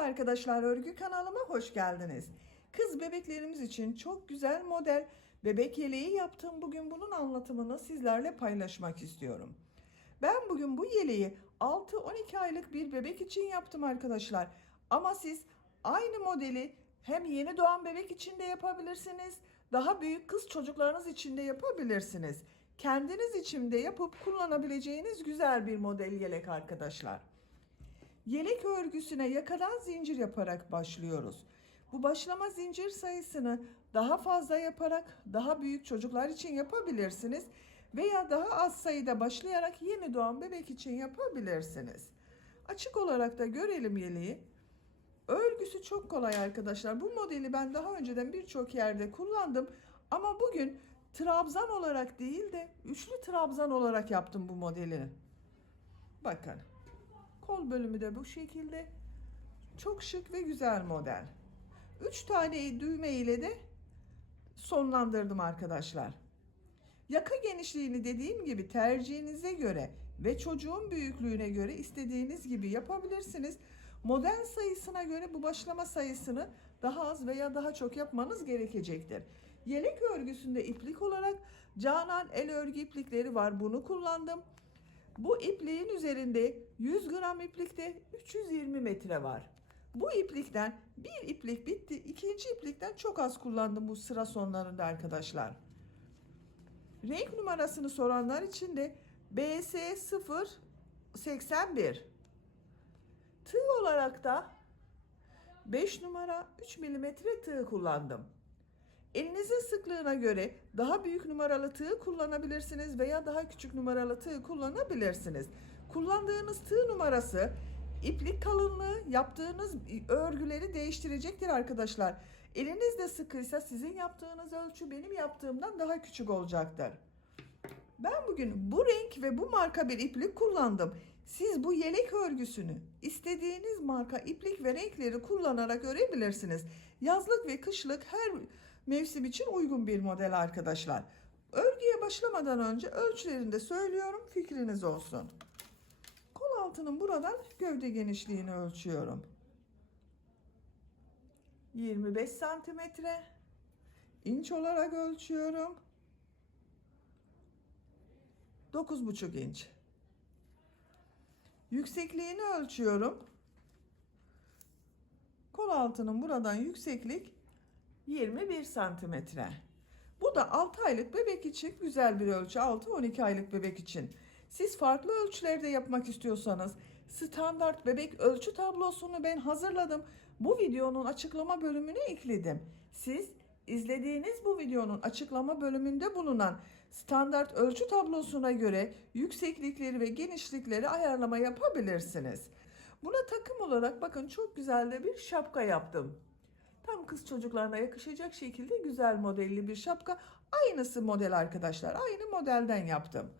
Arkadaşlar, örgü kanalıma hoş geldiniz. Kız bebeklerimiz için çok güzel model bebek yeleği yaptım. Bugün bunun anlatımını sizlerle paylaşmak istiyorum. Ben bugün bu yeleği 6-12 aylık bir bebek için yaptım arkadaşlar. Ama siz aynı modeli hem yeni doğan bebek için de yapabilirsiniz. Daha büyük kız çocuklarınız için de yapabilirsiniz. Kendiniz için de yapıp kullanabileceğiniz güzel bir model yelek arkadaşlar. Yelek örgüsüne yakadan zincir yaparak başlıyoruz. Bu başlama zincir sayısını daha fazla yaparak daha büyük çocuklar için yapabilirsiniz veya daha az sayıda başlayarak yeni doğan bebek için yapabilirsiniz. Açık olarak da görelim yeleği. Örgüsü çok kolay arkadaşlar. Bu modeli ben daha önceden birçok yerde kullandım ama bugün trabzan olarak değil de üçlü trabzan olarak yaptım bu modeli. Bakın. Kol bölümü de bu şekilde. Çok şık ve güzel model. 3 tane düğme ile de sonlandırdım arkadaşlar. Yaka genişliğini dediğim gibi tercihinize göre ve çocuğun büyüklüğüne göre istediğiniz gibi yapabilirsiniz. Model sayısına göre bu başlama sayısını daha az veya daha çok yapmanız gerekecektir. Yelek örgüsünde iplik olarak Canan el örgü iplikleri var. Bunu kullandım. Bu ipliğin üzerinde 100 gram iplikte 320 metre var. Bu iplikten bir iplik bitti. İkinci iplikten çok az kullandım bu sıra sonlarında arkadaşlar. Renk numarasını soranlar için de BS 081. Tığ olarak da 5 numara 3 milimetre tığ kullandım. Elinizin sıklığına göre daha büyük numaralı tığ kullanabilirsiniz veya daha küçük numaralı tığ kullanabilirsiniz. Kullandığınız tığ numarası iplik kalınlığı yaptığınız örgüleri değiştirecektir arkadaşlar. Eliniz de sıkıysa sizin yaptığınız ölçü benim yaptığımdan daha küçük olacaktır. Ben bugün bu renk ve bu marka bir iplik kullandım. Siz bu yelek örgüsünü istediğiniz marka iplik ve renkleri kullanarak örebilirsiniz. Yazlık ve kışlık her mevsim için uygun bir model arkadaşlar. Örgüye başlamadan önce ölçülerini de söylüyorum, fikriniz olsun. Kol altının buradan gövde genişliğini ölçüyorum. 25 santimetre. İnç olarak ölçüyorum. 9,5 inç. Yüksekliğini ölçüyorum. Kol altının buradan yükseklik 21 santimetre. Bu da 6 aylık bebek için güzel bir ölçü. 6-12 aylık bebek için. Siz farklı ölçülerde yapmak istiyorsanız standart bebek ölçü tablosunu ben hazırladım. Bu videonun açıklama bölümüne ekledim. Siz izlediğiniz bu videonun açıklama bölümünde bulunan standart ölçü tablosuna göre yükseklikleri ve genişlikleri ayarlama yapabilirsiniz. Buna takım olarak bakın çok güzel de bir şapka yaptım. Tam kız çocuklarına yakışacak şekilde güzel modelli bir şapka. Aynısı model arkadaşlar. Aynı modelden yaptım.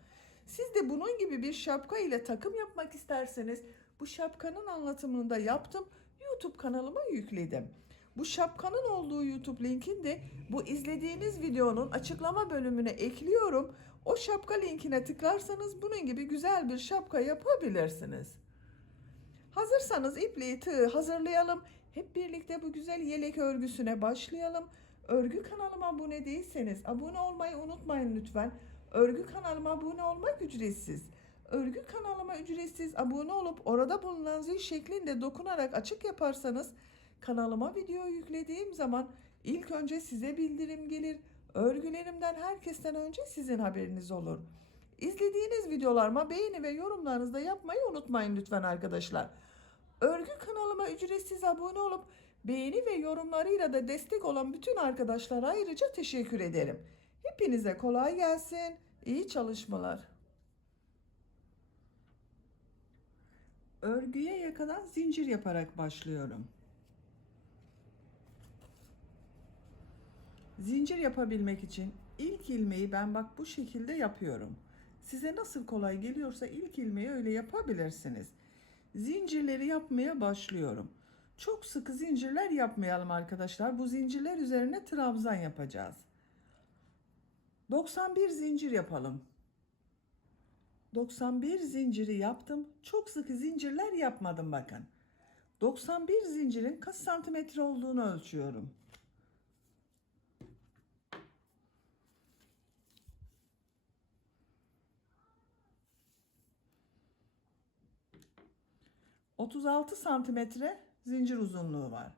Siz de bunun gibi bir şapka ile takım yapmak isterseniz bu şapkanın anlatımını da yaptım. YouTube kanalıma yükledim. Bu şapkanın olduğu YouTube linkini de bu izlediğiniz videonun açıklama bölümüne ekliyorum. O şapka linkine tıklarsanız bunun gibi güzel bir şapka yapabilirsiniz. Hazırsanız ipliği tığı hazırlayalım. Hep birlikte bu güzel yelek örgüsüne başlayalım. Örgü kanalıma abone değilseniz abone olmayı unutmayın lütfen. Örgü kanalıma abone olmak ücretsiz. Örgü kanalıma ücretsiz abone olup orada bulunan zil şeklinde dokunarak açık yaparsanız kanalıma video yüklediğim zaman ilk önce size bildirim gelir. Örgülerimden herkesten önce sizin haberiniz olur. İzlediğiniz videolarıma beğeni ve yorumlarınızı da yapmayı unutmayın lütfen arkadaşlar. Örgü kanalıma ücretsiz abone olup beğeni ve yorumlarıyla da destek olan bütün arkadaşlara ayrıca teşekkür ederim. Hepinize kolay gelsin. İyi çalışmalar. Örgüye yakadan zincir yaparak başlıyorum. Zincir yapabilmek için ilk ilmeği ben bak bu şekilde yapıyorum. Size nasıl kolay geliyorsa ilk ilmeği öyle yapabilirsiniz. Zincirleri yapmaya başlıyorum. Çok sıkı zincirler yapmayalım arkadaşlar. Bu zincirler üzerine trabzan yapacağız. 91 zincir yapalım. 91 zinciri yaptım. Çok sıkı zincirler yapmadım bakın. 91 zincirin kaç santimetre olduğunu ölçüyorum. ...36 santimetre zincir uzunluğu var.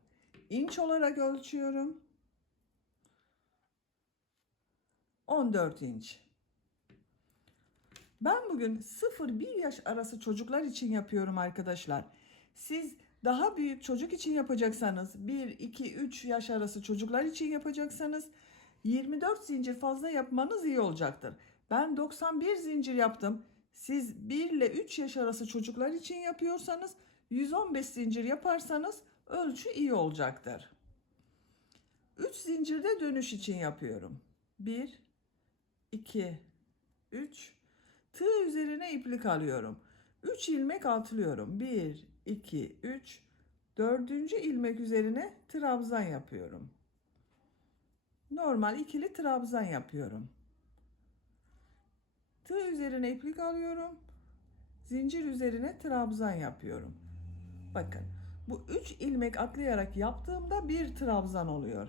İnç olarak ölçüyorum. 14 inç. Ben bugün 0-1 yaş arası çocuklar için yapıyorum arkadaşlar. Siz daha büyük çocuk için yapacaksanız, 1-2-3 yaş arası çocuklar için yapacaksanız 24 zincir fazla yapmanız iyi olacaktır. Ben 91 zincir yaptım. Siz 1 ile 3 yaş arası çocuklar için yapıyorsanız 115 zincir yaparsanız ölçü iyi olacaktır. 3 zincirde dönüş için yapıyorum. 1, 2, 3. Tığ üzerine iplik alıyorum. 3 ilmek atlıyorum. 1, 2, 3. 4. ilmek üzerine trabzan yapıyorum. Normal ikili trabzan yapıyorum. Tığ üzerine iplik alıyorum. Zincir üzerine trabzan yapıyorum. Bakın, bu 3 ilmek atlayarak yaptığımda bir trabzan oluyor.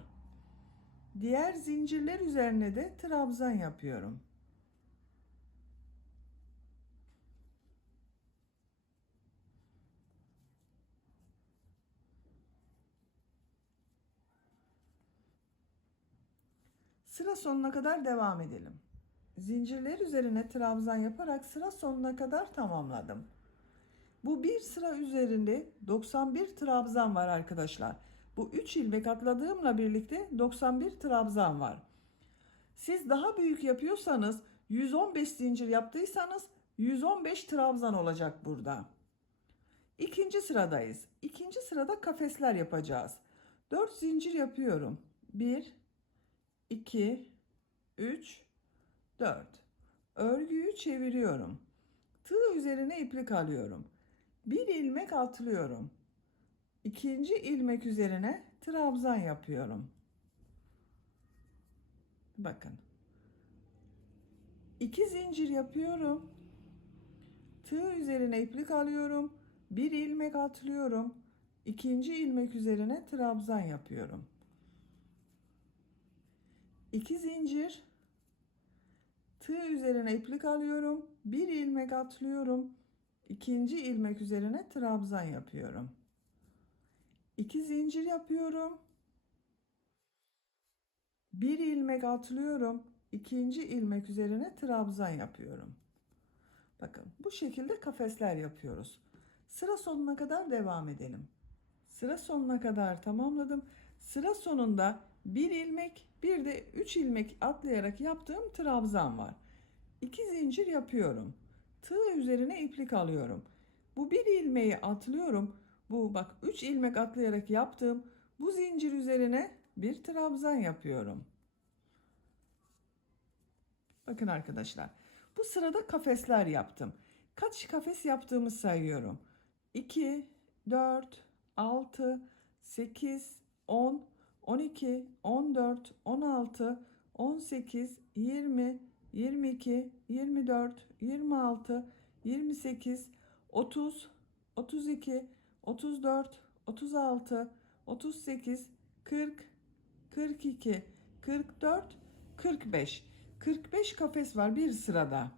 Diğer zincirler üzerine de trabzan yapıyorum. Sıra sonuna kadar devam edelim. Zincirler üzerine trabzan yaparak sıra sonuna kadar tamamladım. Bu bir sıra üzerinde 91 trabzan var arkadaşlar. Bu 3 ilmek atladığımla birlikte 91 trabzan var. Siz daha büyük yapıyorsanız 115 zincir yaptıysanız 115 trabzan olacak burada. İkinci sıradayız. İkinci sırada kafesler yapacağız. 4 zincir yapıyorum. 1, 2, 3, 4. Örgüyü çeviriyorum. Tığ üzerine iplik alıyorum. Bir ilmek atlıyorum. İkinci ilmek üzerine trabzan yapıyorum. Bakın. 2 zincir yapıyorum. Tığ üzerine iplik alıyorum. Bir ilmek atlıyorum. İkinci ilmek üzerine trabzan yapıyorum. 2 zincir. Tığ üzerine iplik alıyorum. Bir ilmek atlıyorum. İkinci ilmek üzerine trabzan yapıyorum. 2 zincir yapıyorum. Bir ilmek atlıyorum. İkinci ilmek üzerine trabzan yapıyorum. Bakın, bu şekilde kafesler yapıyoruz. Sıra sonuna kadar devam edelim. Sıra sonuna kadar tamamladım. Sıra sonunda bir ilmek, bir de 3 ilmek atlayarak yaptığım trabzan var. 2 zincir yapıyorum. Tığ üzerine iplik alıyorum. Bu bir ilmeği atlıyorum. Bu bak 3 ilmek atlayarak yaptığım bu zincir üzerine bir trabzan yapıyorum. Bakın arkadaşlar. Bu sırada kafesler yaptım. Kaç kafes yaptığımı sayıyorum. 2, 4, 6, 8, 10, 12, 14, 16, 18, 20, 22, 24, 26, 28, 30, 32, 34, 36, 38, 40, 42, 44, 45. 45 kafes var bir sırada.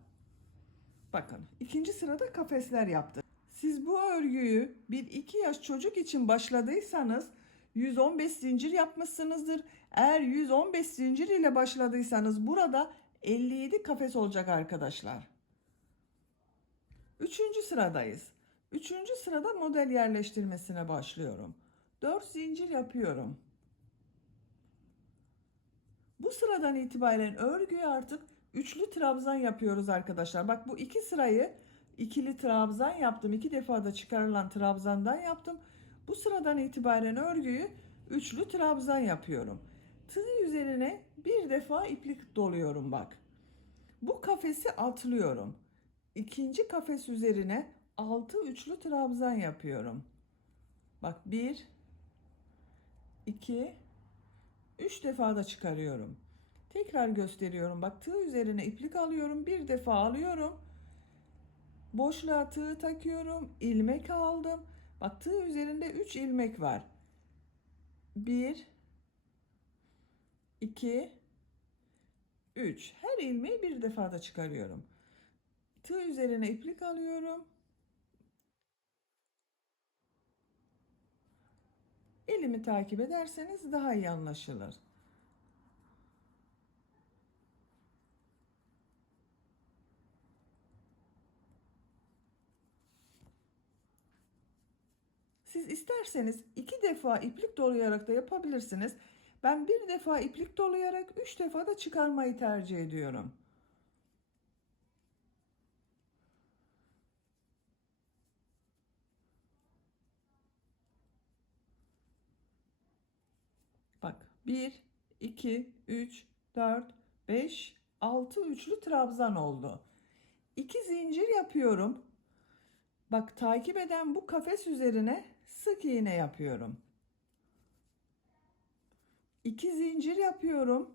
Bakın, ikinci sırada kafesler yaptım. Siz bu örgüyü 1-2 yaş çocuk için başladıysanız 115 zincir yapmışsınızdır. Eğer 115 zincir ile başladıysanız burada 57 kafes olacak arkadaşlar. Üçüncü sıradayız. Üçüncü sırada model yerleştirmesine başlıyorum. 4 zincir yapıyorum. Bu sıradan itibaren örgüye artık üçlü trabzan yapıyoruz arkadaşlar. Bak, bu iki sırayı ikili trabzan yaptım. 2 defa da çıkarılan trabzandan yaptım. Bu sıradan itibaren örgüyü üçlü trabzan yapıyorum. Tığ üzerine bir defa iplik doluyorum bak. Bu kafesi atlıyorum. İkinci kafes üzerine 6 üçlü trabzan yapıyorum. Bak, 1, 2, 3 defa da çıkarıyorum. Tekrar gösteriyorum. Bak, tığ üzerine iplik alıyorum. Bir defa alıyorum. Boşluğa tığ takıyorum. İlmek aldım. Tığ üzerinde 3 ilmek var. 1, 2, 3. Her ilmeği bir defada çıkarıyorum. Tığ üzerine iplik alıyorum. Elimi takip ederseniz daha iyi anlaşılır. Siz isterseniz 2 defa iplik dolayarak da yapabilirsiniz. Ben bir defa iplik dolayarak 3 defa da çıkarmayı tercih ediyorum. Bak 1, 2, 3, 4, 5, 6 üçlü trabzan oldu. 2 zincir yapıyorum. Bak takip eden bu kafes üzerine sık iğne yapıyorum. 2 zincir yapıyorum.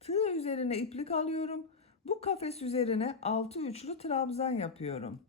Tığ üzerine iplik alıyorum. Bu kafes üzerine 6 üçlü trabzan yapıyorum.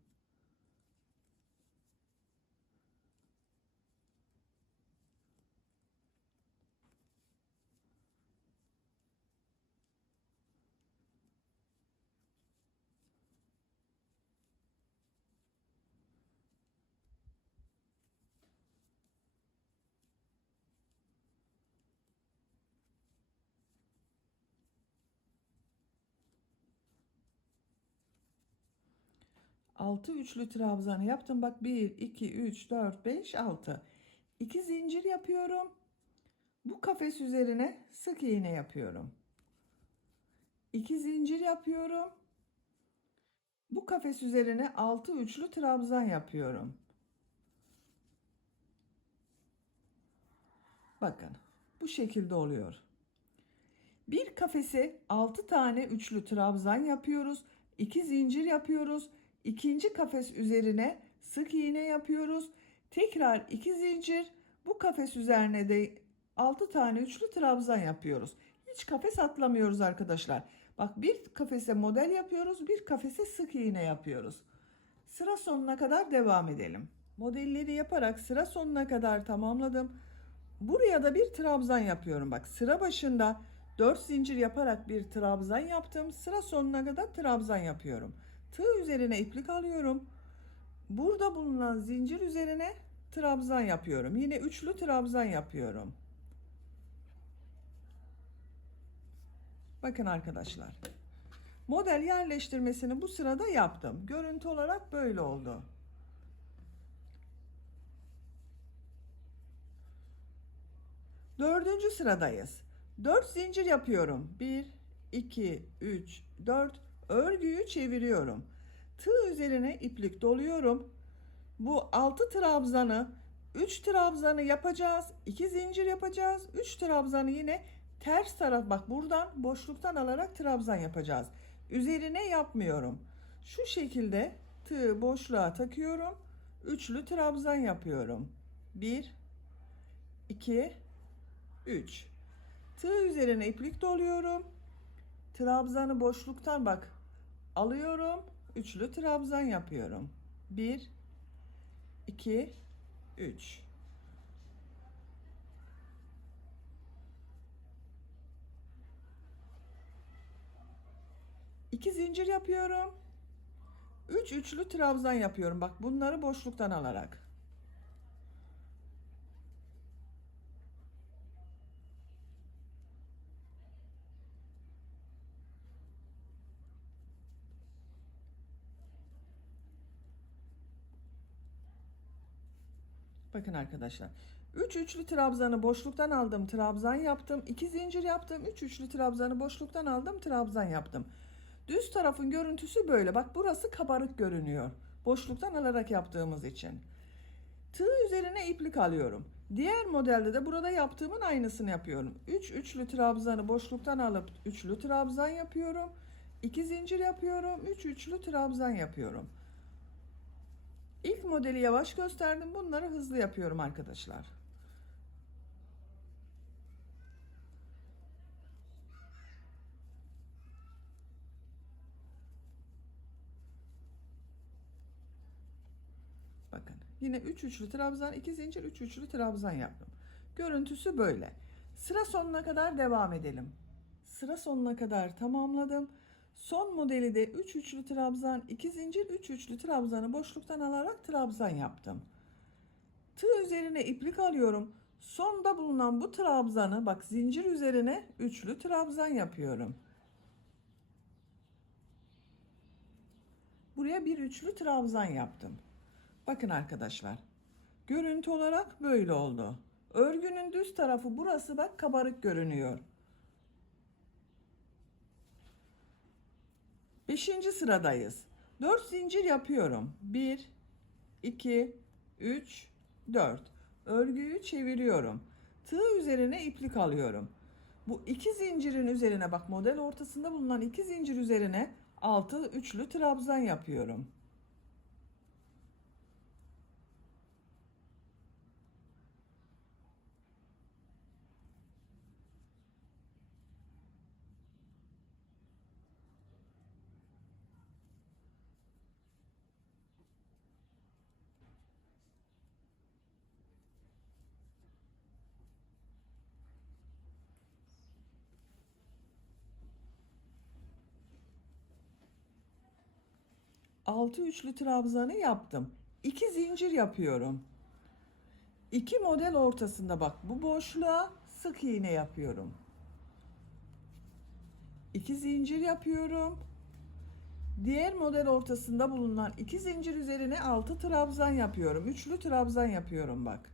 Altı üçlü trabzanı yaptım. Bak 1, 2, 3, 4, 5, 6. 2 zincir yapıyorum. Bu kafes üzerine sık iğne yapıyorum. 2 zincir yapıyorum. Bu kafes üzerine 6 üçlü trabzan yapıyorum. Bakın bu şekilde oluyor. Bir kafese 6 tane üçlü trabzan yapıyoruz. 2 zincir yapıyoruz. İkinci kafes üzerine sık iğne yapıyoruz. Tekrar 2 zincir. Bu kafes üzerine de 6 tane üçlü trabzan yapıyoruz. Hiç kafes atlamıyoruz arkadaşlar. Bak bir kafese model yapıyoruz, bir kafese sık iğne yapıyoruz. Sıra sonuna kadar devam edelim. Modelleri yaparak sıra sonuna kadar tamamladım. Buraya da bir trabzan yapıyorum. Bak sıra başında 4 zincir yaparak bir trabzan yaptım. Sıra sonuna kadar trabzan yapıyorum. Tığ üzerine iplik alıyorum. Burada bulunan zincir üzerine trabzan yapıyorum. Yine üçlü trabzan yapıyorum. Bakın arkadaşlar. Model yerleştirmesini bu sırada yaptım. Görüntü olarak böyle oldu. Dördüncü sıradayız. 4 zincir yapıyorum. 1, 2, 3, 4. Örgüyü çeviriyorum. Tığ üzerine iplik doluyorum. Bu 6 trabzanı 3 trabzanı yapacağız. 2 zincir yapacağız. 3 trabzanı yine ters taraf, bak buradan boşluktan alarak trabzan yapacağız. Üzerine yapmıyorum. Şu şekilde tığı boşluğa takıyorum. Üçlü trabzan yapıyorum. 1, 2, 3. Tığ üzerine iplik doluyorum. Trabzanı boşluktan bak alıyorum. Üçlü trabzan yapıyorum. 1, 2, 3. İki zincir yapıyorum. 3 üçlü trabzan yapıyorum. Bak bunları boşluktan alarak. Bakın arkadaşlar. 3 üçlü trabzanı boşluktan aldım, trabzan yaptım. 2 zincir yaptım. 3 üçlü trabzanı boşluktan aldım, trabzan yaptım. Düz tarafın görüntüsü böyle. Bak burası kabarık görünüyor. Boşluktan alarak yaptığımız için. Tığ üzerine iplik alıyorum. Diğer modelde de burada yaptığımın aynısını yapıyorum. 3 üçlü trabzanı boşluktan alıp üçlü trabzan yapıyorum. 2 zincir yapıyorum. 3 üçlü trabzan yapıyorum. İlk modeli yavaş gösterdim. Bunları hızlı yapıyorum arkadaşlar. Bakın Yine 3 üçlü trabzan, 2 zincir, 3 üçlü trabzan yaptım. Görüntüsü böyle. Sıra sonuna kadar devam edelim. Sıra sonuna kadar tamamladım. Son modeli de 3 üçlü trabzan, 2 zincir, 3 üçlü trabzanı boşluktan alarak trabzan yaptım. Tığ üzerine iplik alıyorum. Sonda bulunan bu trabzanı bak zincir üzerine üçlü trabzan yapıyorum. Buraya bir üçlü trabzan yaptım. Bakın arkadaşlar. Görüntü olarak böyle oldu. Örgünün düz tarafı burası bak kabarık görünüyor. 5. sıradayız. 4 zincir yapıyorum. 1 2 3 4. Örgüyü çeviriyorum. Tığ üzerine iplik alıyorum. Bu iki zincirin üzerine bak model ortasında bulunan iki zincir üzerine 6 üçlü trabzan yapıyorum. Altı üçlü trabzanı yaptım. 2 zincir yapıyorum. 2 model ortasında bak bu boşluğa sık iğne yapıyorum. 2 zincir yapıyorum. Diğer model ortasında bulunan 2 zincir üzerine 6 trabzan yapıyorum. Üçlü trabzan yapıyorum bak.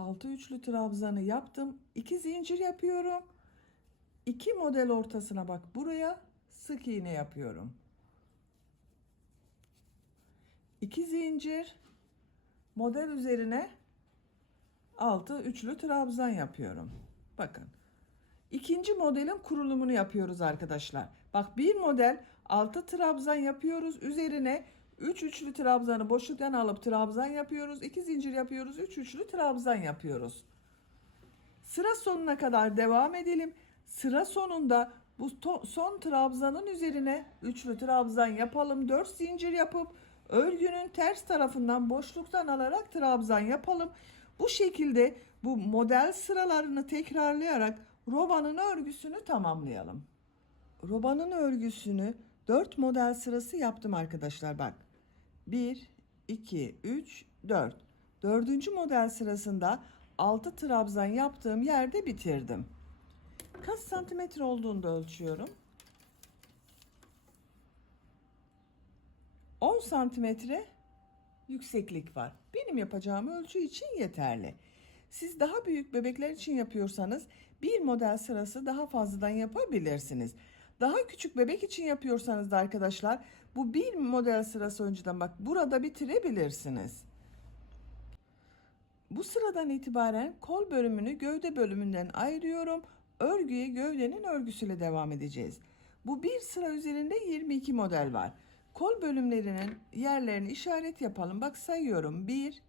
Altı üçlü trabzanı yaptım. 2 zincir yapıyorum. 2 model ortasına bak buraya sık iğne yapıyorum. 2 zincir model üzerine 6 üçlü trabzan yapıyorum. Bakın. İkinci modelin kurulumunu yapıyoruz arkadaşlar. Bak bir model 6 trabzan yapıyoruz. Üzerine 3 üçlü trabzanı boşluktan alıp trabzan yapıyoruz. 2 zincir yapıyoruz. 3 üçlü trabzan yapıyoruz. Sıra sonuna kadar devam edelim. Sıra sonunda bu son trabzanın üzerine üçlü trabzan yapalım. 4 zincir yapıp örgünün ters tarafından boşluktan alarak trabzan yapalım. Bu şekilde bu model sıralarını tekrarlayarak robanın örgüsünü tamamlayalım. Robanın örgüsünü 4 model sırası yaptım arkadaşlar bak. 1 2 3 4. Dördüncü model sırasında 6 trabzan yaptığım yerde bitirdim. Kaç santimetre olduğunu da ölçüyorum. 10 santimetre yükseklik var. Benim yapacağım ölçü için yeterli. Siz daha büyük bebekler için yapıyorsanız bir model sırası daha fazladan yapabilirsiniz. Daha küçük bebek için yapıyorsanız da arkadaşlar bu bir model sırası önceden bak burada bitirebilirsiniz. Bu sıradan itibaren kol bölümünü gövde bölümünden ayırıyorum. Örgüye gövdenin örgüsüyle devam edeceğiz. Bu bir sıra üzerinde 22 model var. Kol bölümlerinin yerlerini işaret yapalım. Bak sayıyorum. 1,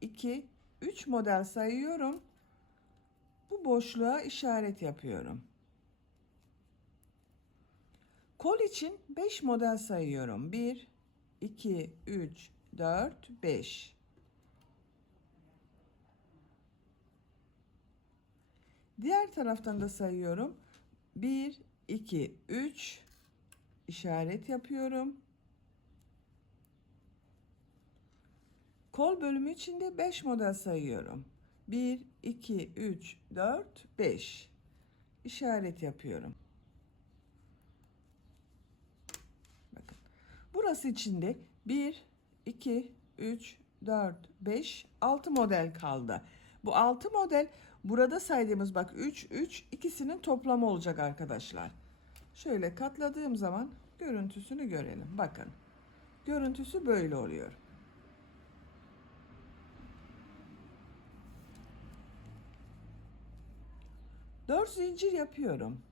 2, 3 model sayıyorum. Bu boşluğa işaret yapıyorum. Kol için 5 model sayıyorum. 1, 2, 3, 4, 5. Diğer taraftan da sayıyorum. 1, 2, 3 işaret yapıyorum. Kol bölümü için de 5 model sayıyorum. 1, 2, 3, 4, 5 işaret yapıyorum. Bakın. Burası için de 1, 2, 3, 4, 5, 6 model kaldı. Bu 6 model burada saydığımız bak 3, 3 ikisinin toplamı olacak arkadaşlar. Şöyle katladığım zaman görüntüsünü görelim. Bakın. Görüntüsü böyle oluyor. 4 zincir yapıyorum.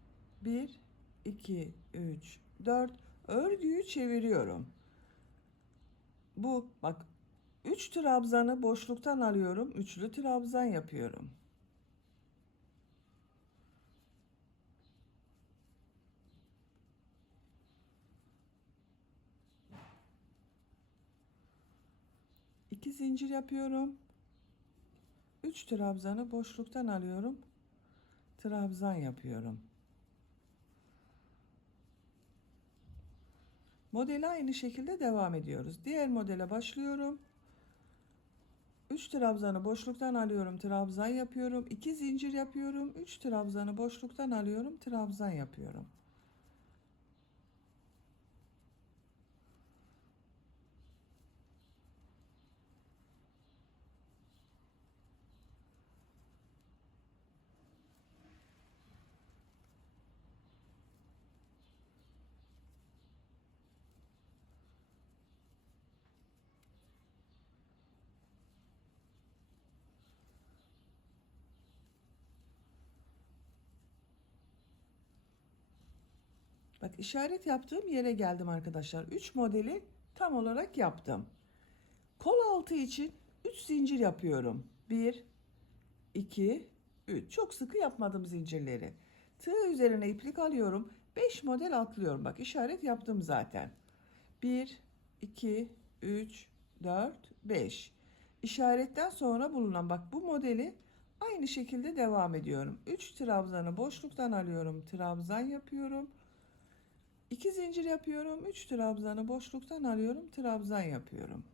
1, 2, 3, 4. Örgüyü çeviriyorum. Bu bak 3 trabzanı boşluktan alıyorum. Üçlü trabzan yapıyorum. İki zincir yapıyorum. 3 trabzanı boşluktan alıyorum. Trabzan yapıyorum. Modeli aynı şekilde devam ediyoruz. Diğer modele başlıyorum. 3 trabzanı boşluktan alıyorum, trabzan yapıyorum. 2 zincir yapıyorum. 3 trabzanı boşluktan alıyorum, trabzan yapıyorum. Bak işaret yaptığım yere geldim arkadaşlar. 3 modeli tam olarak yaptım. Kol altı için 3 zincir yapıyorum. 1, 2, 3. Çok sıkı yapmadım zincirleri. Tığ üzerine iplik alıyorum. 5 model atlıyorum. Bak işaret yaptım zaten. 1, 2, 3, 4, 5. İşaretten sonra bulunan bak bu modeli aynı şekilde devam ediyorum. 3 trabzanı boşluktan alıyorum. Trabzan yapıyorum. 2 zincir yapıyorum. 3 trabzanı boşluktan alıyorum. Trabzan yapıyorum.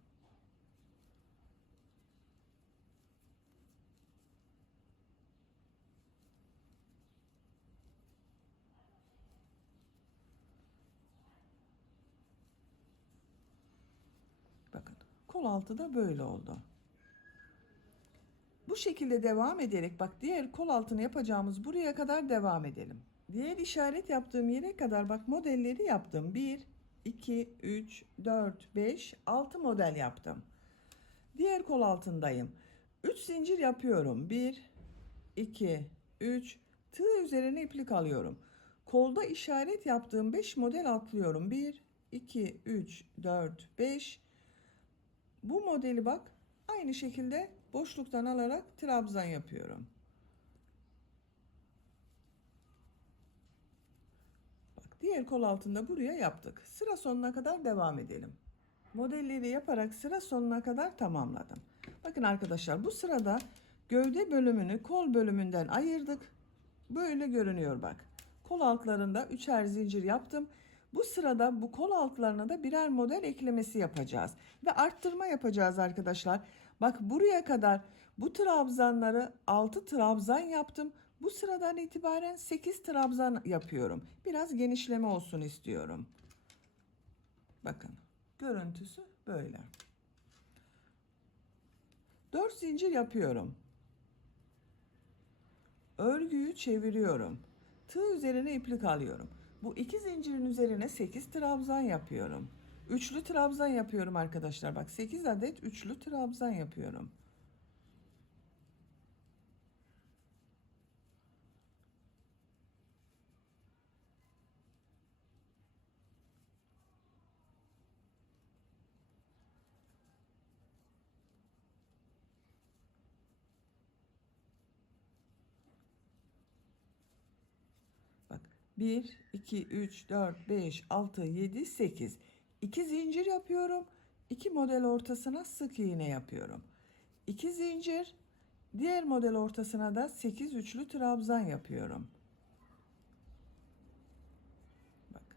Bakın kol altı da böyle oldu. Bu şekilde devam ederek bak diğer kol altını yapacağımız buraya kadar devam edelim. Diğer işaret yaptığım yere kadar bak modelleri yaptım. 1, 2, 3, 4, 5, 6 model yaptım. Diğer kol altındayım. 3 zincir yapıyorum. 1, 2, 3. Tığ üzerine iplik alıyorum. Kolda işaret yaptığım 5 model atlıyorum. 1, 2, 3, 4, 5. Bu modeli bak aynı şekilde boşluktan alarak trabzan yapıyorum. Bak diğer kol altında buraya yaptık. Sıra sonuna kadar devam edelim. Modelleri yaparak sıra sonuna kadar tamamladım. Bakın arkadaşlar bu sırada gövde bölümünü kol bölümünden ayırdık. Böyle görünüyor bak. Kol altlarında üçer zincir yaptım. Bu sırada bu kol altlarına da birer model eklemesi yapacağız. Ve arttırma yapacağız arkadaşlar. Bak buraya kadar bu trabzanları 6 trabzan yaptım. Bu sıradan itibaren 8 trabzan yapıyorum. Biraz genişleme olsun istiyorum. Bakın görüntüsü böyle. 4 zincir yapıyorum. Örgüyü çeviriyorum. Tığ üzerine iplik alıyorum. Bu iki zincirin üzerine 8 trabzan yapıyorum. Üçlü trabzan yapıyorum arkadaşlar. Bak 8 adet üçlü trabzan yapıyorum. Bak 1, 2, 3, 4, 5, 6, 7, 8. 2 zincir yapıyorum. 2 model ortasına sık iğne yapıyorum. 2 zincir, diğer model ortasına da 8 üçlü trabzan yapıyorum. Bak.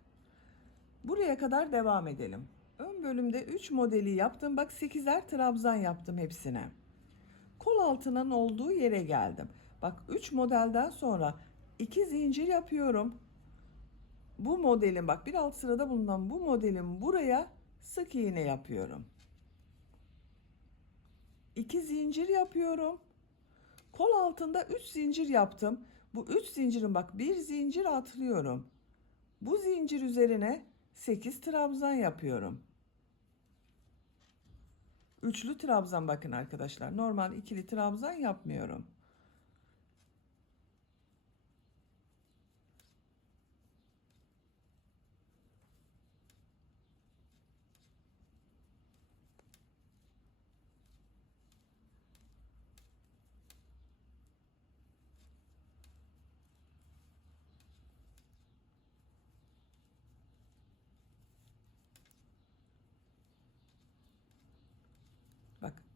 Buraya kadar devam edelim. Ön bölümde 3 modeli yaptım. Bak 8'er trabzan yaptım hepsine. Kol altının olduğu yere geldim. Bak 3 modelden sonra 2 zincir yapıyorum. Bu modelin bak bir alt sırada bulunan bu modelin buraya sık iğne yapıyorum. 2 zincir yapıyorum. Kol altında 3 zincir yaptım. Bu 3 zincirin bak bir zincir atlıyorum. Bu zincir üzerine 8 trabzan yapıyorum. Üçlü trabzan bakın arkadaşlar. Normal ikili trabzan yapmıyorum.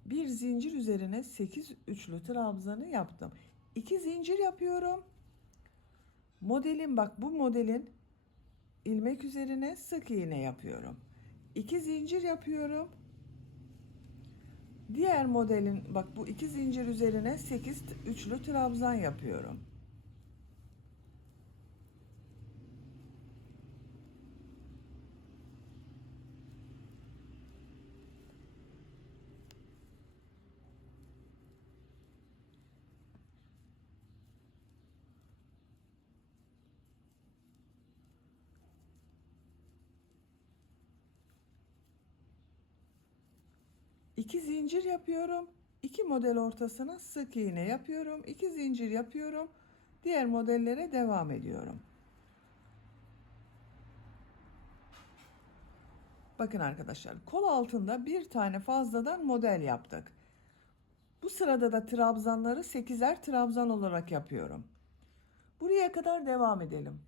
Bir zincir üzerine 8 üçlü trabzanı yaptım. 2 zincir yapıyorum. Modelin, bak bu modelin ilmek üzerine sık iğne yapıyorum. 2 zincir yapıyorum. Diğer modelin, bak bu 2 zincir üzerine 8 üçlü trabzan yapıyorum. İki zincir yapıyorum. İki model ortasına sık iğne yapıyorum. 2 zincir yapıyorum. Diğer modellere devam ediyorum. Bakın arkadaşlar, kol altında bir tane fazladan model yaptık. Bu sırada da trabzanları 8'er trabzan olarak yapıyorum. Buraya kadar devam edelim.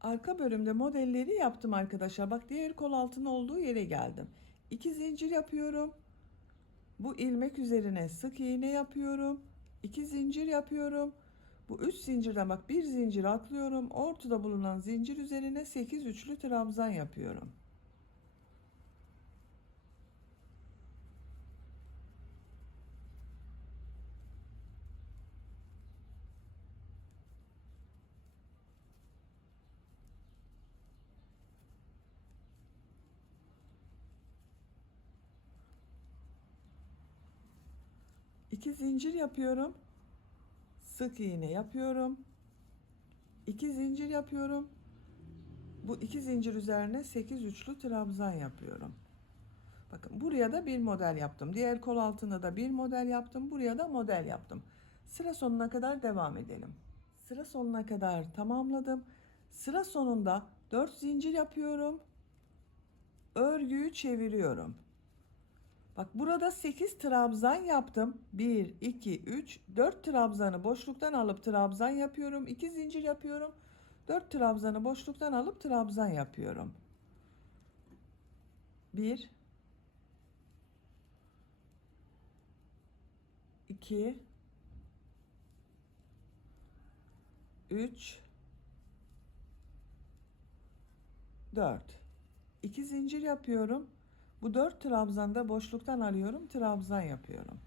Arka bölümde modelleri yaptım arkadaşlar. Bak, diğer kol altının olduğu yere geldim. 2 zincir yapıyorum. Bu ilmek üzerine sık iğne yapıyorum. 2 zincir yapıyorum. Bu 3 zincirden bak bir zincir atlıyorum. Ortada bulunan zincir üzerine 8 üçlü trabzan yapıyorum. İki zincir yapıyorum. Sık iğne yapıyorum. 2 zincir yapıyorum. Bu 2 zincir üzerine 8 üçlü trabzan yapıyorum. Bakın, buraya da bir model yaptım. Diğer kol altında da bir model yaptım. Buraya da model yaptım. Sıra sonuna kadar devam edelim. Sıra sonuna kadar tamamladım. Sıra sonunda 4 zincir yapıyorum. Örgüyü çeviriyorum. Bak, burada 8 trabzan yaptım. 1, 2, 3, 4 trabzanı boşluktan alıp trabzan yapıyorum. 2 zincir yapıyorum. 4 trabzanı boşluktan alıp trabzan yapıyorum. 1, 2, 3, 4. 2 zincir yapıyorum. Bu 4 trabzanda boşluktan alıyorum, trabzan yapıyorum.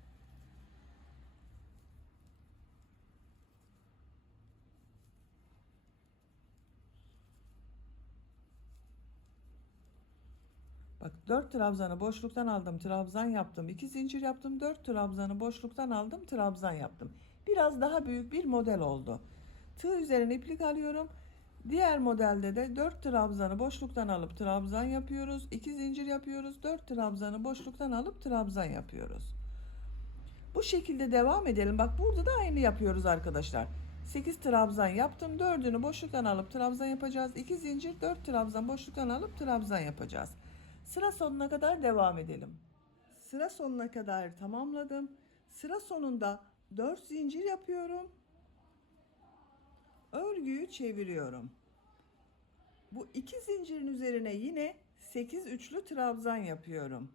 Bak, 4 trabzanı boşluktan aldım, trabzan yaptım. 2 zincir yaptım, 4 trabzanı boşluktan aldım, trabzan yaptım. Biraz daha büyük bir model oldu. Tığ üzerine iplik alıyorum. Diğer modelde de 4 trabzanı boşluktan alıp trabzan yapıyoruz. 2 zincir yapıyoruz. 4 trabzanı boşluktan alıp trabzan yapıyoruz. Bu şekilde devam edelim. Bak, burada da aynı yapıyoruz arkadaşlar. 8 trabzan yaptım. 4'ünü boşluktan alıp trabzan yapacağız. 2 zincir, 4 trabzan boşluktan alıp trabzan yapacağız. Sıra sonuna kadar devam edelim. Sıra sonuna kadar tamamladım. Sıra sonunda 4 zincir yapıyorum. Örgüyü çeviriyorum. Bu 2 zincirin üzerine yine 8 üçlü trabzan yapıyorum.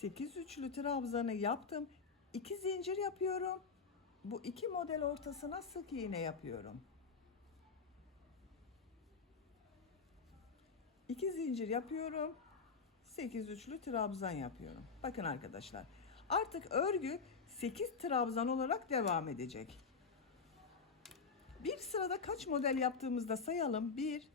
Sekiz üçlü trabzanı yaptım. 2 zincir yapıyorum. Bu iki model ortasına sık iğne yapıyorum. 2 zincir yapıyorum. 8 üçlü trabzan yapıyorum. Bakın arkadaşlar, artık örgü 8 trabzan olarak devam edecek. Bir sırada kaç model yaptığımızda sayalım. 1,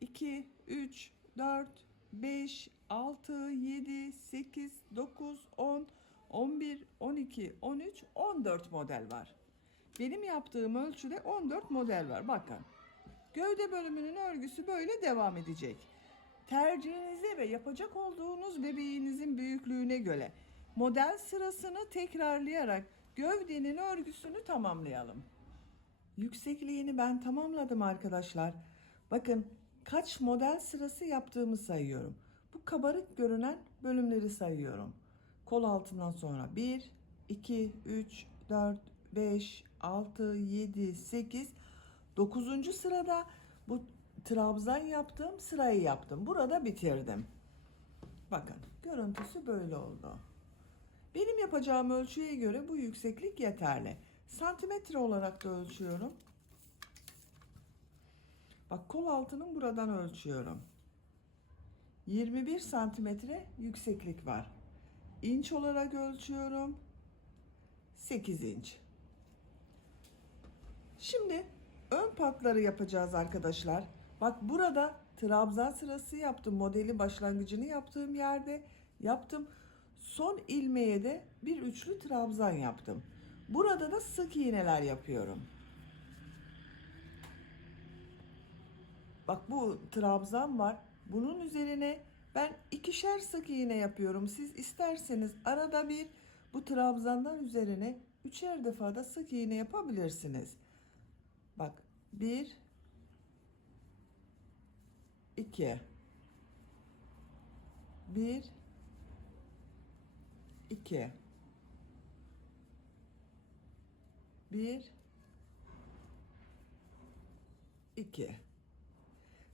2, 3, 4, 5, 6, 7, 8, 9, 10, 11, 12, 13, 14 model var. Benim yaptığım ölçüde 14 model var. Bakın. Gövde bölümünün örgüsü böyle devam edecek. Tercihinize ve yapacak olduğunuz bebeğinizin büyüklüğüne göre model sırasını tekrarlayarak gövdenin örgüsünü tamamlayalım. Yüksekliğini ben tamamladım arkadaşlar. Bakın kaç model sırası yaptığımı sayıyorum. Bu kabarık görünen bölümleri sayıyorum. Kol altından sonra 1, 2, 3, 4, 5, 6, 7, 8, 9. sırada bu trabzan yaptığım sırayı yaptım. Burada bitirdim. Bakın görüntüsü böyle oldu. Benim yapacağım ölçüye göre bu yükseklik yeterli. Santimetre olarak da ölçüyorum. Bak kol altının buradan ölçüyorum. 21 santimetre yükseklik var. İnç olarak ölçüyorum. 8 inç. Şimdi ön patları yapacağız arkadaşlar. Bak burada trabzan sırası yaptım. Modeli başlangıcını yaptığım yerde yaptım. Son ilmeğe de bir üçlü trabzan yaptım. Burada da sık iğneler yapıyorum. Bak bu trabzan var. Bunun üzerine ben ikişer sık iğne yapıyorum. Siz isterseniz arada bir bu trabzandan üzerine üçer defa da sık iğne yapabilirsiniz. Bak 1, 2, 1, 2, 1, 2.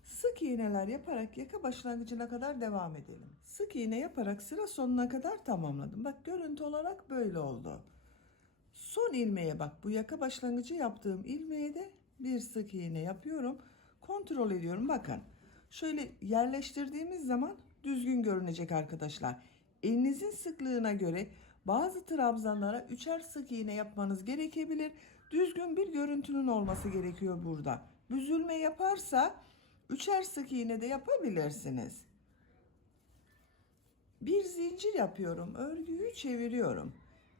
Sık iğneler yaparak yaka başlangıcına kadar devam edelim. Sık iğne yaparak sıra sonuna kadar tamamladım. Bak görüntü olarak böyle oldu. Son ilmeğe bak bu yaka başlangıcı yaptığım ilmeğe de bir sık iğne yapıyorum. Kontrol ediyorum. Bakın şöyle yerleştirdiğimiz zaman düzgün görünecek arkadaşlar. Elinizin sıklığına göre bazı trabzanlara üçer sık iğne yapmanız gerekebilir. Düzgün bir görüntünün olması gerekiyor burada. Büzülme yaparsa üçer sık iğne de yapabilirsiniz. Bir zincir yapıyorum. Örgüyü çeviriyorum.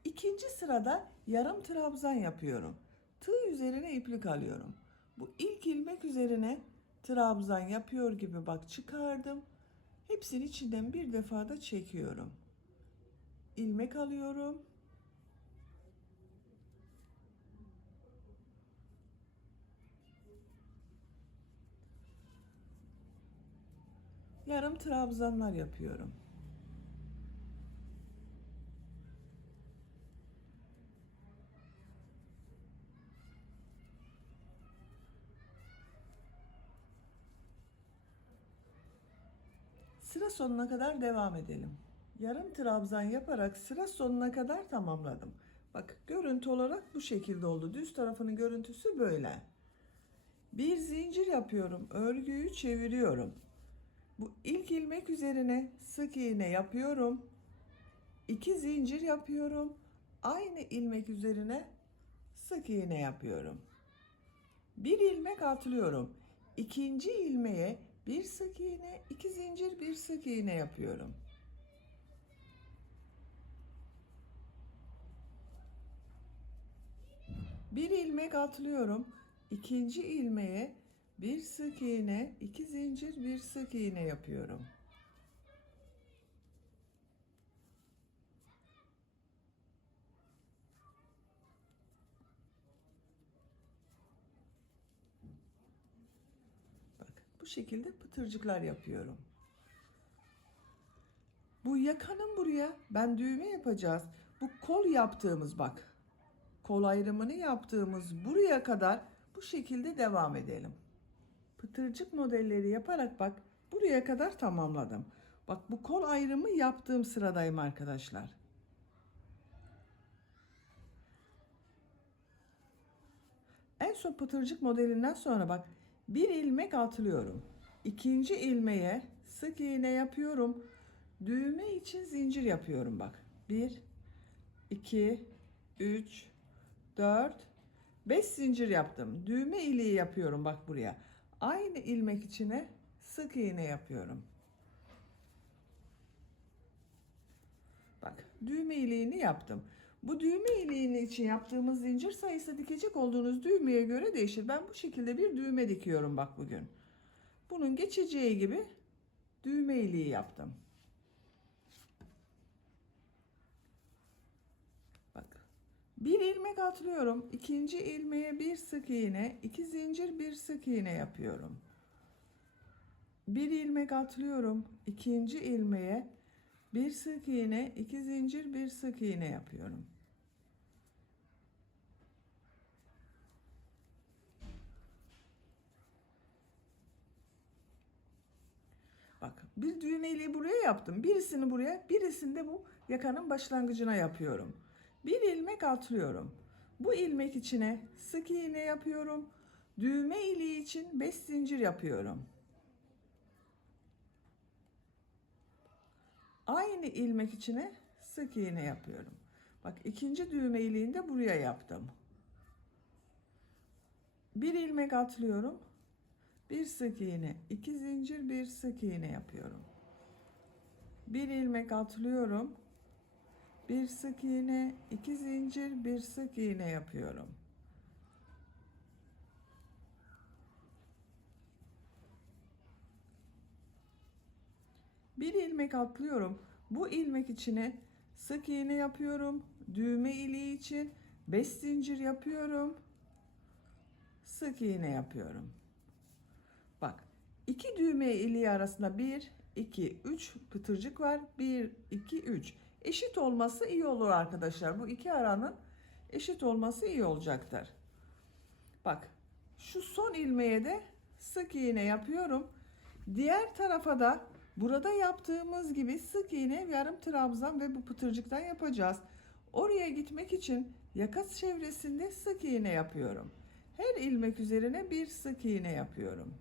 İkinci sırada yarım trabzan yapıyorum. Tığ üzerine iplik alıyorum. Bu ilk ilmek üzerine trabzan yapıyor gibi bak çıkardım. Hepsini içinden bir defa da çekiyorum. İlmek alıyorum. Yarım trabzanlar yapıyorum. Sıra sonuna kadar devam edelim. Yarım trabzan yaparak sıra sonuna kadar tamamladım. Bak görüntü olarak bu şekilde oldu. Düz tarafının görüntüsü böyle. Bir zincir yapıyorum. Örgüyü çeviriyorum. Bu ilk ilmek üzerine sık iğne yapıyorum. 2 zincir yapıyorum. Aynı ilmek üzerine sık iğne yapıyorum. Bir ilmek atlıyorum. İkinci ilmeğe bir sık iğne, 2 zincir, bir sık iğne yapıyorum. Bir ilmek atlıyorum. İkinci ilmeğe bir sık iğne, 2 zincir, bir sık iğne yapıyorum. Bak bu şekilde pıtırcıklar yapıyorum. Bu yakanın buraya ben düğme yapacağız. Bu kol yaptığımız bak. Kol ayrımını yaptığımız buraya kadar bu şekilde devam edelim. Pıtırcık modelleri yaparak bak buraya kadar tamamladım. Bak bu kol ayrımı yaptığım sıradayım arkadaşlar. En son pıtırcık modelinden sonra bak bir ilmek atlıyorum. İkinci ilmeğe sık iğne yapıyorum. Düğme için zincir yapıyorum bak. 1, 2, 3, 4, 5 zincir yaptım. Düğme iliği yapıyorum bak buraya. Aynı ilmek içine sık iğne yapıyorum. Bak düğme iliğini yaptım. Bu düğme iliğini için yaptığımız zincir sayısı dikecek olduğunuz düğmeye göre değişir. Ben bu şekilde bir düğme dikiyorum bak bugün. Bunun geçeceği gibi düğme iliği yaptım. Bak Bir ilmek atlıyorum. İkinci ilmeğe bir sık iğne, 2 zincir, bir sık iğne yapıyorum. Bir ilmek atlıyorum. İkinci ilmeğe bir sık iğne, 2 zincir, bir sık iğne yapıyorum. Bak, bir düğmeliği buraya yaptım. Birisini buraya, birisini de bu yakanın başlangıcına yapıyorum. Bir ilmek atlıyorum. Bu ilmek içine sık iğne yapıyorum. Düğme iliği için 5 zincir yapıyorum. Aynı ilmek içine sık iğne yapıyorum. Bak, ikinci düğme iliğini de buraya yaptım. Bir ilmek atlıyorum. Bir sık iğne, 2 zincir, bir sık iğne yapıyorum. Bir ilmek atlıyorum. Bir sık iğne, 2 zincir, bir sık iğne yapıyorum. Bir ilmek atlıyorum. Bu ilmek içine sık iğne yapıyorum. Düğme iliği için 5 zincir yapıyorum. Sık iğne yapıyorum. Bak, iki düğme iliği arasında 1, 2, 3 pıtırcık var. 1, 2, 3. Eşit olması iyi olur arkadaşlar. Bu iki aranın eşit olması iyi olacaktır. Bak, şu son ilmeğe de sık iğne yapıyorum. Diğer tarafa da burada yaptığımız gibi sık iğne, yarım trabzan ve bu pıtırcıktan yapacağız. Oraya gitmek için yaka çevresinde sık iğne yapıyorum. Her ilmek üzerine bir sık iğne yapıyorum.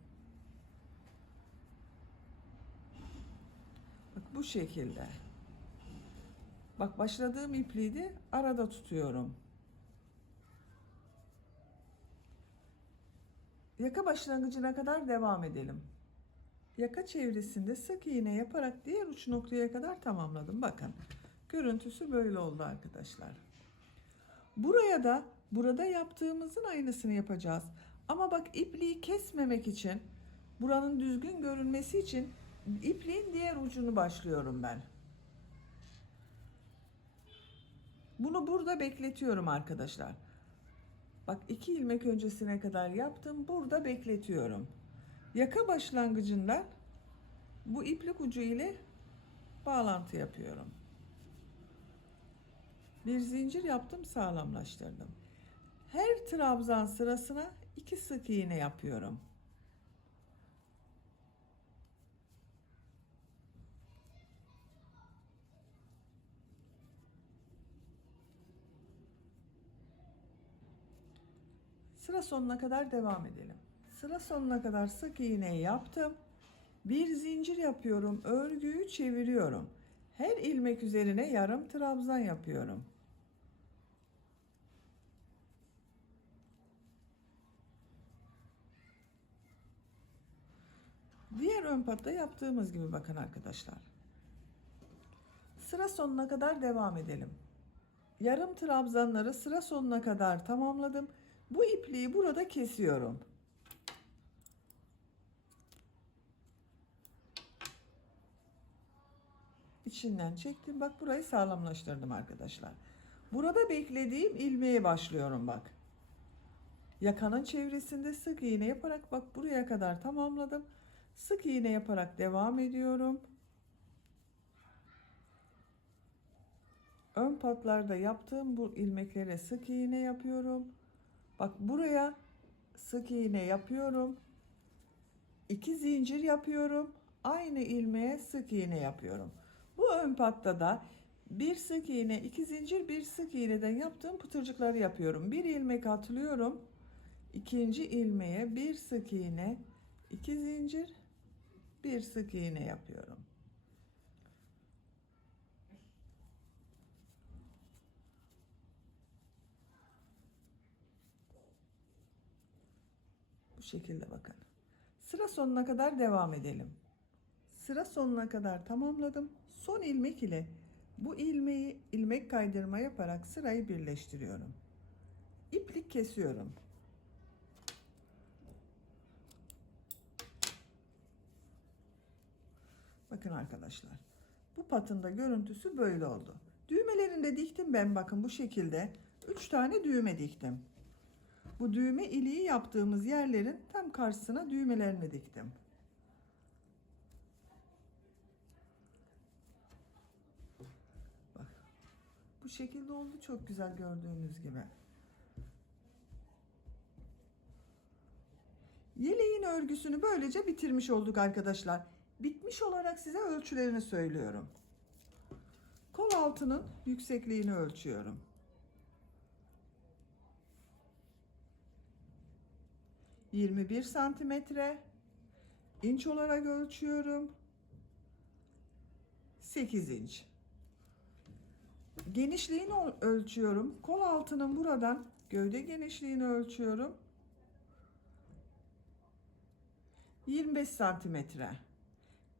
Bak, bu şekilde. Bak, başladığım ipliği de arada tutuyorum. Yaka başlangıcına kadar devam edelim. Yaka çevresinde sık iğne yaparak diğer uç noktaya kadar tamamladım. Bakın, görüntüsü böyle oldu arkadaşlar. Buraya da burada yaptığımızın aynısını yapacağız. Ama bak, ipliği kesmemek için, buranın düzgün görünmesi için ipliğin diğer ucunu başlıyorum ben. Bunu burada bekletiyorum arkadaşlar. Bak, 2 ilmek öncesine kadar yaptım. Burada bekletiyorum. Yaka başlangıcından bu iplik ucu ile bağlantı yapıyorum. Bir zincir yaptım, sağlamlaştırdım. Her trabzan sırasına 2 sık iğne yapıyorum. Sıra sonuna kadar devam edelim. Sıra sonuna kadar sık iğne yaptım. Bir zincir yapıyorum, örgüyü çeviriyorum. Her ilmek üzerine yarım trabzan yapıyorum. Diğer ön patta yaptığımız gibi bakın arkadaşlar. Sıra sonuna kadar devam edelim. Yarım trabzanları sıra sonuna kadar tamamladım. Bu ipliği burada kesiyorum. İçinden çektim. Bak, burayı sağlamlaştırdım arkadaşlar. Burada beklediğim ilmeğe başlıyorum bak. Yakanın çevresinde sık iğne yaparak bak buraya kadar tamamladım. Sık iğne yaparak devam ediyorum. Ön patlarda yaptığım bu ilmeklere sık iğne yapıyorum. Bak, buraya sık iğne yapıyorum. 2 zincir yapıyorum. Aynı ilmeğe sık iğne yapıyorum. Bu ön patta da bir sık iğne, 2 zincir, bir sık iğneden yaptığım pıtırcıkları yapıyorum. Bir ilmek atlıyorum. İkinci ilmeğe bir sık iğne, 2 zincir, bir sık iğne yapıyorum. Bu şekilde bakın. Sıra sonuna kadar devam edelim. Sıra sonuna kadar tamamladım. Son ilmek ile bu ilmeği ilmek kaydırma yaparak sırayı birleştiriyorum. İplik kesiyorum. Bakın arkadaşlar. Bu patın da görüntüsü böyle oldu. Düğmelerini de diktim ben, bakın bu şekilde. 3 tane düğme diktim. Bu düğme iliği yaptığımız yerlerin tam karşısına düğmelerini diktim. Bak, bu şekilde oldu, çok güzel gördüğünüz gibi. Yeleğin örgüsünü böylece bitirmiş olduk arkadaşlar. Bitmiş olarak size ölçülerini söylüyorum. Kol altının yüksekliğini ölçüyorum. 21 santimetre. İnç olarak ölçüyorum. 8 inç. Genişliğini ölçüyorum. Kol altının buradan gövde genişliğini ölçüyorum. 25 santimetre.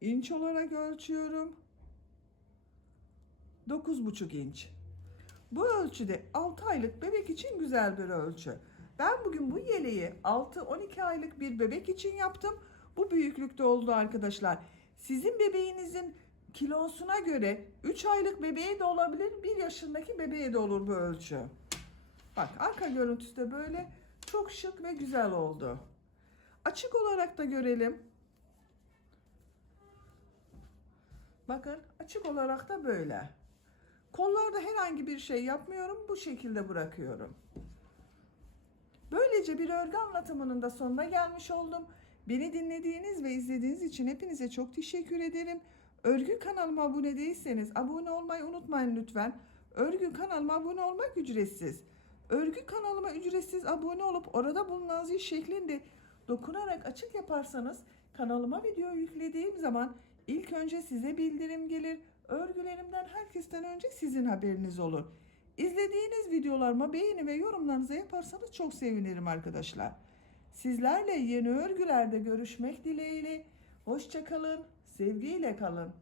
İnç olarak ölçüyorum. 9,5 inç. Bu ölçüde 6 aylık bebek için güzel bir ölçü. Ben bugün bu yeleği 6-12 aylık bir bebek için yaptım. Bu büyüklükte oldu arkadaşlar. Sizin bebeğinizin kilosuna göre 3 aylık bebeğe de olabilir, 1 yaşındaki bebeğe de olur bu ölçü. Bak, arka görüntüsü de böyle çok şık ve güzel oldu. Açık olarak da görelim. Bakın, açık olarak da böyle. Kollarda herhangi bir şey yapmıyorum. Bu şekilde bırakıyorum. Böylece bir örgü anlatımının da sonuna gelmiş oldum. Beni dinlediğiniz ve izlediğiniz için hepinize çok teşekkür ederim. Örgü kanalıma abone değilseniz abone olmayı unutmayın lütfen. Örgü kanalıma abone olmak ücretsiz. Örgü kanalıma ücretsiz abone olup orada bulunan zil şeklinde dokunarak açık yaparsanız kanalıma video yüklediğim zaman ilk önce size bildirim gelir. Örgülerimden herkesten önce sizin haberiniz olur. İzlediğiniz videolarıma beğeni ve yorumlarınızı yaparsanız çok sevinirim arkadaşlar. Sizlerle yeni örgülerde görüşmek dileğiyle. Hoşça kalın, sevgiyle kalın.